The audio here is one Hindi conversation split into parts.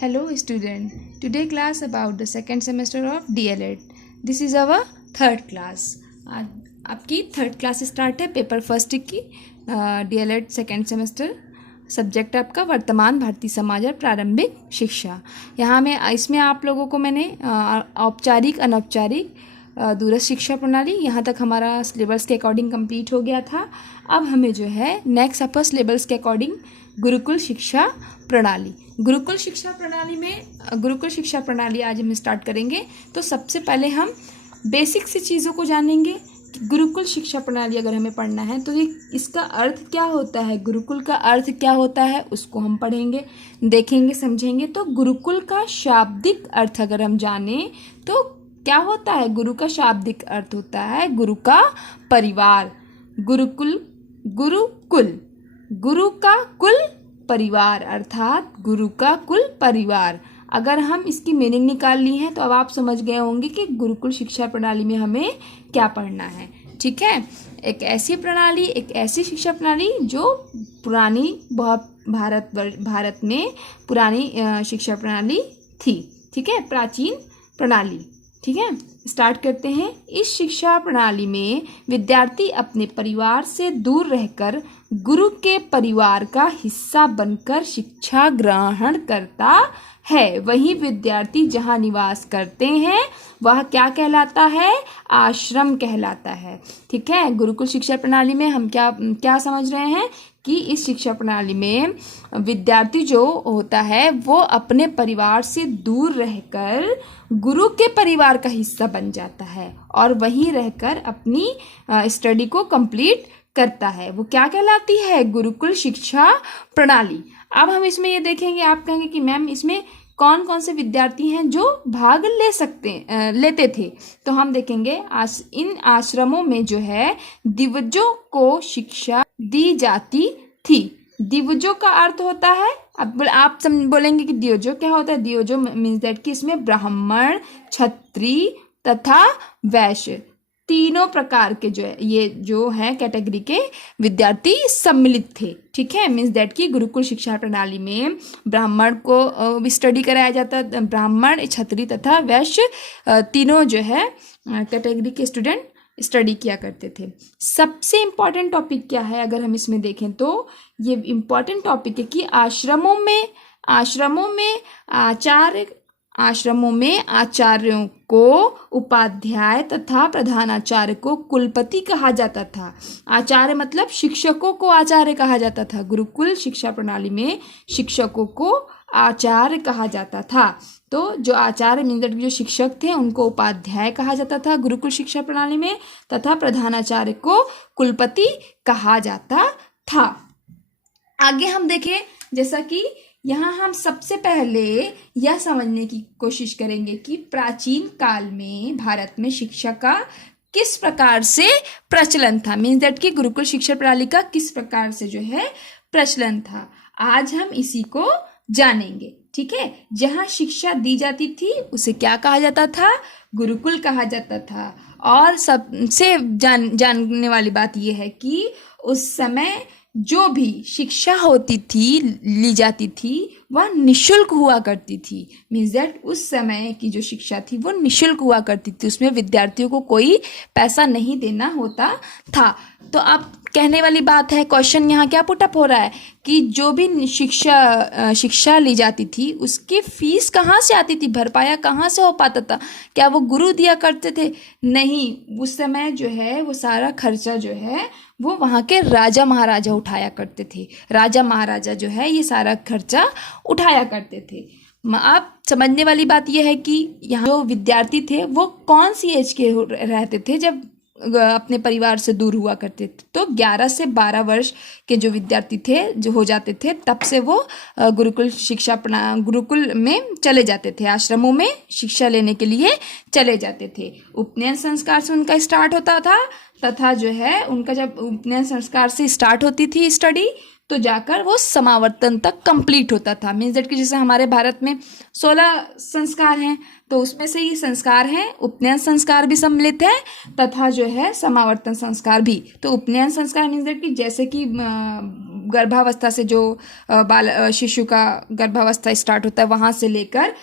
Hello student, today class about the second semester of DLED. This is our third class. आज आपकी थर्ड क्लास स्टार्ट है पेपर फर्स्ट की DLED सेकेंड सेमेस्टर। सब्जेक्ट आपका वर्तमान भारतीय समाज और प्रारंभिक शिक्षा। यहाँ में इसमें आप लोगों को मैंने औपचारिक अनौपचारिक दूरस्थ शिक्षा प्रणाली यहाँ तक हमारा सिलेबस के अकॉर्डिंग कंप्लीट हो गया था। अब हमें जो है नेक्स्ट आपका सिलेबस के अकॉर्डिंग गुरुकुल शिक्षा प्रणाली। गुरुकुल शिक्षा प्रणाली आज हम स्टार्ट करेंगे। तो सबसे पहले हम बेसिक सी चीज़ों को जानेंगे कि गुरुकुल शिक्षा प्रणाली अगर हमें पढ़ना है तो इसका अर्थ क्या होता है, गुरुकुल का अर्थ क्या होता है, उसको हम पढ़ेंगे, देखेंगे, समझेंगे। तो गुरुकुल का शाब्दिक अर्थ अगर हम जानें तो क्या होता है, गुरु का शाब्दिक अर्थ होता है गुरु का परिवार। गुरुकुल, गुरु का कुल परिवार अर्थात गुरु का कुल परिवार। अगर हम इसकी मीनिंग निकाल ली है तो अब आप समझ गए होंगे कि गुरुकुल शिक्षा प्रणाली में हमें क्या पढ़ना है। ठीक है, एक ऐसी शिक्षा प्रणाली जो पुरानी भारत में पुरानी शिक्षा प्रणाली थी। ठीक है, प्राचीन प्रणाली। ठीक है, स्टार्ट करते हैं। इस शिक्षा प्रणाली में विद्यार्थी अपने परिवार से दूर रहकर गुरु के परिवार का हिस्सा बनकर शिक्षा ग्रहण करता है। वही विद्यार्थी जहाँ निवास करते हैं वह क्या कहलाता है, आश्रम कहलाता है। ठीक है, गुरुकुल शिक्षा प्रणाली में हम क्या समझ रहे हैं कि इस शिक्षा प्रणाली में विद्यार्थी जो होता है वो अपने परिवार से दूर रहकर गुरु के परिवार का हिस्सा बन जाता है और वहीं रहकर अपनी स्टडी को कंप्लीट करता है। वो क्या कहलाती है, गुरुकुल शिक्षा प्रणाली। अब हम इसमें ये देखेंगे, आप कहेंगे कि मैम इसमें कौन कौन से विद्यार्थी हैं जो भाग लेते थे। तो हम देखेंगे इन आश्रमों में जो है दिवजों को शिक्षा दी जाती थी। दिवजों का अर्थ होता है, अब आप बोलेंगे कि दिवजो क्या होता है। दिवजो मीन्स दैट कि इसमें ब्राह्मण, क्षत्रिय तथा वैश्य तीनों प्रकार के जो है कैटेगरी के विद्यार्थी सम्मिलित थे। ठीक है, मीन्स दैट कि गुरुकुल शिक्षा प्रणाली में ब्राह्मण को स्टडी कराया जाता, ब्राह्मण, क्षत्रिय तथा वैश्य तीनों जो है कैटेगरी के स्टूडेंट स्टडी किया करते थे। सबसे इम्पॉर्टेंट टॉपिक क्या है अगर हम इसमें देखें तो ये इम्पॉर्टेंट टॉपिक है कि आश्रमों में आचार्यों को उपाध्याय तथा प्रधानाचार्य को कुलपति कहा जाता था। आचार्य मतलब शिक्षकों को आचार्य कहा जाता था। गुरुकुल शिक्षा प्रणाली में शिक्षकों को आचार्य कहा जाता था। तो जो आचार्य मीन्स जो शिक्षक थे उनको उपाध्याय कहा जाता था गुरुकुल शिक्षा प्रणाली में, तथा प्रधानाचार्य को कुलपति कहा जाता था। आगे हम देखें, जैसा कि यहाँ हम सबसे पहले यह समझने की कोशिश करेंगे कि प्राचीन काल में भारत में शिक्षा का किस प्रकार से प्रचलन था। मीन्स दैट कि गुरुकुल शिक्षा प्रणाली का किस प्रकार से जो है प्रचलन था। आज हम इसी को जानेंगे। ठीक है, जहाँ शिक्षा दी जाती थी उसे क्या कहा जाता था, गुरुकुल कहा जाता था। और सबसे जानने वाली बात यह है कि उस समय जो भी शिक्षा होती थी, ली जाती थी, वह निशुल्क हुआ करती थी। मीन्स दैट उस समय की जो शिक्षा थी वो निशुल्क हुआ करती थी, उसमें विद्यार्थियों को कोई पैसा नहीं देना होता था। तो अब कहने वाली बात है, क्वेश्चन यहाँ क्या पुटअप हो रहा है कि जो भी शिक्षा ली जाती थी उसकी फीस कहाँ से आती थी, भरपाया कहाँ से हो पाता था, क्या वो गुरु दिया करते थे? नहीं, उस समय जो है वो सारा खर्चा जो है वो वहाँ के राजा महाराजा उठाया करते थे। राजा महाराजा जो है ये सारा खर्चा उठाया करते थे। अब समझने वाली बात यह है कि यहाँ जो विद्यार्थी थे वो कौन सी एज के रहते थे जब अपने परिवार से दूर हुआ करते थे। तो 11 से 12 वर्ष के जो विद्यार्थी थे जो हो जाते थे तब से वो गुरुकुल में चले जाते थे, आश्रमों में शिक्षा लेने के लिए चले जाते थे। उपनयन संस्कार से उनका स्टार्ट होता था तथा जो है उनका जब उपनयन संस्कार से स्टार्ट होती थी स्टडी तो जाकर वो समावर्तन तक कंप्लीट होता था। मीन्स दैट कि जैसे हमारे भारत में 16 संस्कार हैं तो उसमें से ये संस्कार हैं, उपनयन संस्कार भी सम्मिलित है तथा जो है समावर्तन संस्कार भी। तो उपनयन संस्कार मीन्स दैट कि जैसे कि गर्भावस्था से जो शिशु का गर्भावस्था स्टार्ट होता है वहाँ से लेकर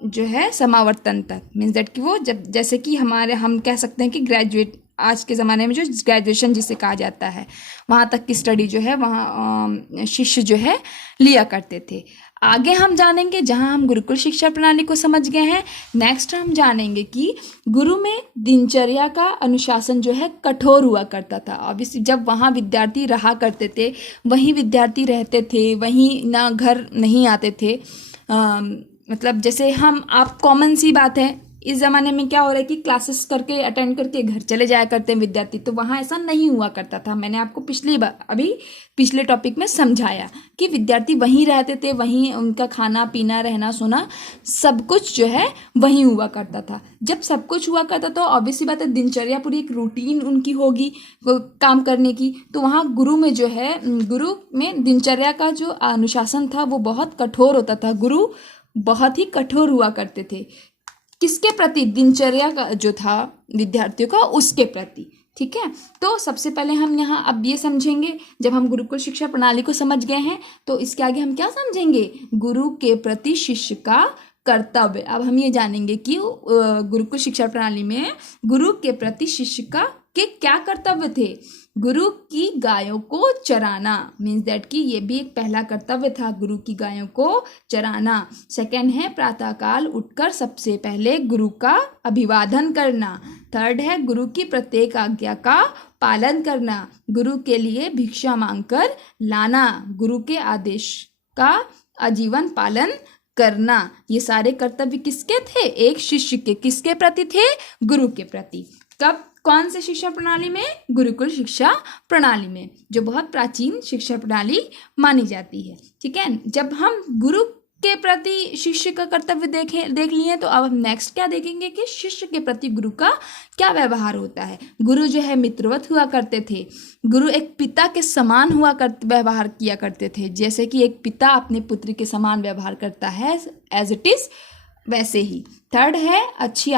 जो है समावर्तन तक, मीन्स दैट कि वो जब जैसे कि हम कह सकते हैं कि ग्रेजुएट, आज के ज़माने में जो ग्रेजुएशन जिसे कहा जाता है, वहाँ तक की स्टडी जो है वहाँ शिष्य जो है लिया करते थे। आगे हम जानेंगे, जहाँ हम गुरुकुल शिक्षा प्रणाली को समझ गए हैं, नेक्स्ट हम जानेंगे कि गुरु में दिनचर्या का अनुशासन जो है कठोर हुआ करता था। ऑब्वियसली जब वहाँ विद्यार्थी रहा करते थे, वहीं विद्यार्थी रहते थे, वहीं ना घर नहीं आते थे। मतलब जैसे आप कॉमन सी बात है, इस ज़माने में क्या हो रहा है कि क्लासेस करके अटेंड करके घर चले जाया करते हैं विद्यार्थी, तो वहाँ ऐसा नहीं हुआ करता था। मैंने आपको पिछले टॉपिक में समझाया कि विद्यार्थी वहीं रहते थे, वहीं उनका खाना पीना रहना सोना सब कुछ जो है वहीं हुआ करता था। जब सब कुछ हुआ करता तो ऑब्वियसली बात है दिनचर्या पूरी एक रूटीन उनकी होगी काम करने की, तो वहाँ गुरु में दिनचर्या का जो अनुशासन था वो बहुत कठोर होता था। गुरु बहुत ही कठोर हुआ करते थे, किसके प्रति? दिनचर्या का जो था विद्यार्थियों का, उसके प्रति। ठीक है, तो सबसे पहले हम यहाँ अब ये समझेंगे, जब हम गुरुकुल शिक्षा प्रणाली को समझ गए हैं तो इसके आगे हम क्या समझेंगे? गुरु के प्रति शिष्य का कर्तव्य। अब हम ये जानेंगे कि गुरुकुल शिक्षा प्रणाली में गुरु के प्रति शिष्य के क्या कर्तव्य थे। गुरु की गायों को चराना, मीन्स दैट कि ये भी एक पहला कर्तव्य था, गुरु की गायों को चराना। सेकंड है प्रातःकाल उठकर सबसे पहले गुरु का अभिवादन करना। थर्ड है गुरु की प्रत्येक आज्ञा का पालन करना, गुरु के लिए भिक्षा मांगकर लाना, गुरु के आदेश का आजीवन पालन करना। ये सारे कर्तव्य किसके थे? एक शिष्य के। किसके प्रति थे? गुरु के प्रति। कब? कौन से शिक्षा प्रणाली में? गुरुकुल शिक्षा प्रणाली में, जो बहुत प्राचीन शिक्षा प्रणाली मानी जाती है। ठीक है, जब हम गुरु के प्रति शिष्य का कर्तव्य देख लिए, तो अब हम नेक्स्ट क्या देखेंगे कि शिष्य के प्रति गुरु का क्या व्यवहार होता है। गुरु जो है मित्रवत हुआ करते थे, गुरु एक पिता के समान व्यवहार किया करते थे, जैसे कि एक पिता अपने पुत्र के समान व्यवहार करता है एज इट इज, वैसे ही। थर्ड है अच्छी